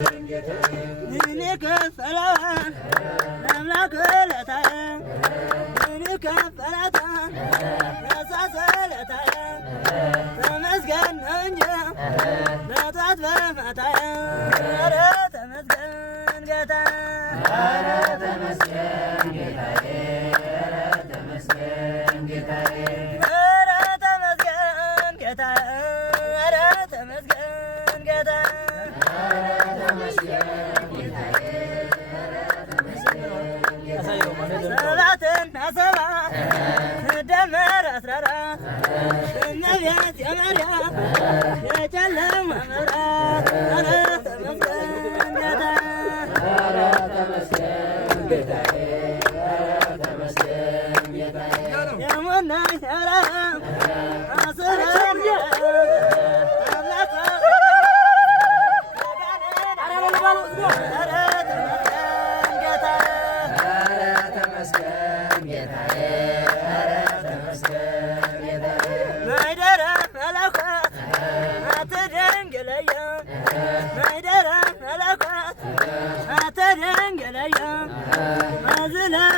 منك فلان نملك لتاين منك فلتان نساسلتاين تمسكن انجا نطعت بمتاين تمسكن قتاين تمسكن قتاين تمسكن قتاين تمسكن قتاين تمسكن قتاين سبعة سبعة دمر أسرارات النبيات يا مريم يا جلم أمرات أنا تمسكن قدا أنا تمسكن قدا تمسكن قدا يا منى يا رام أسرار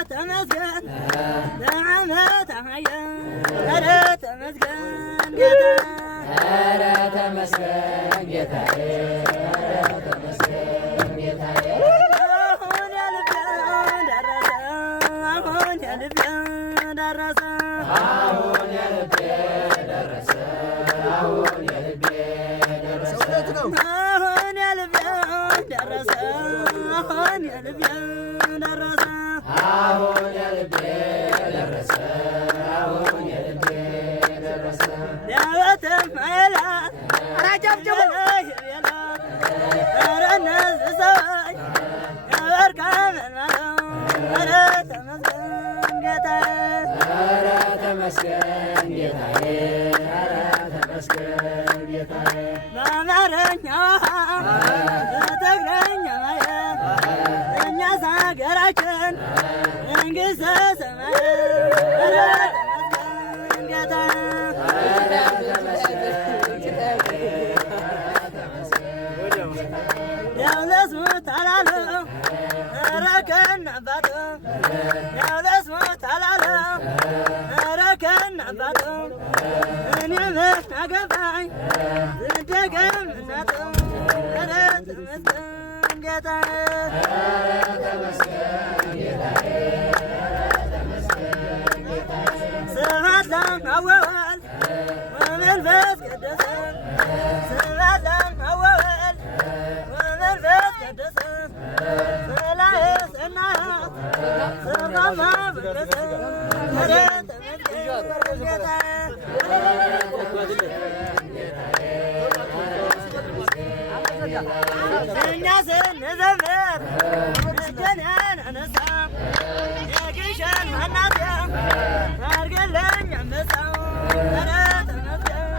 تمسكن نعمة تحيا أنا تمسكن قدا أنا تمسكن قدا أنا تمسكن قدا أهون يا لبيان درسا أهون يا لبيان درسا أهون يا لبيان درسا أهون يا لبيان درسا أهون يا لبيان درسا أهون يا لبيان درسا አሁን የልቤ ደረሰ አሁን የልቤ ደረሰ ዳዊትም አይላት አራጃብጆ ይላል አረነስ ሰዋይ ያበርካም አረ ተመስገን ጌታዬ አረ ተመስገን ጌታዬ አረ ተመስገን ጌታዬ በአማርኛ በትግርኛ እኛስ ሀገራችን መንግሥተ ሰማያት ኧረ ተመስገን ጌታ ያውለስ ሙታላለው ኧረ ከነአባቱ ያውለስ ሙታላለው ኧረ ከነአባቱ እኔ ምን አገባኝ ዝደገም እናቱ ኧረ ተመስገን ጌታዬ ስብሐት ለአብ ወመንፈስ ቅዱስ ስብሐት ለአብ ወመንፈስ ቅዱስ በላዔ ሰናያት ዘርጋማ በቅድስት ኧረ ተመስገን ጌታዬ እኛ ስንዘምር እጅን አነሳ የግሸን ማናፊያ አድርግልኝ አንበሳ ኧረ ተመስገን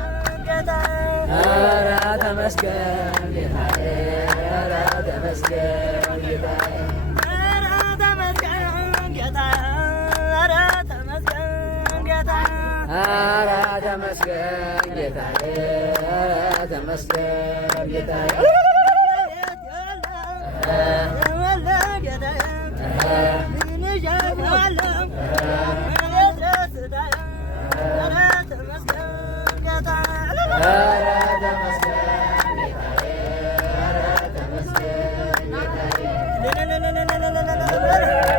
ጌታዬ ኧረ ተመስገን ጌታዬ ኧረ ተመስገን ጌታዬ ኧረ ተመስገን ጌታዬ ኧረ ተመስገን ጌታዬ ኧረ ተመስገን ጌታዬ ኧረ ተመስገን ጌታዬ لا لا لا لا لا لا لا لا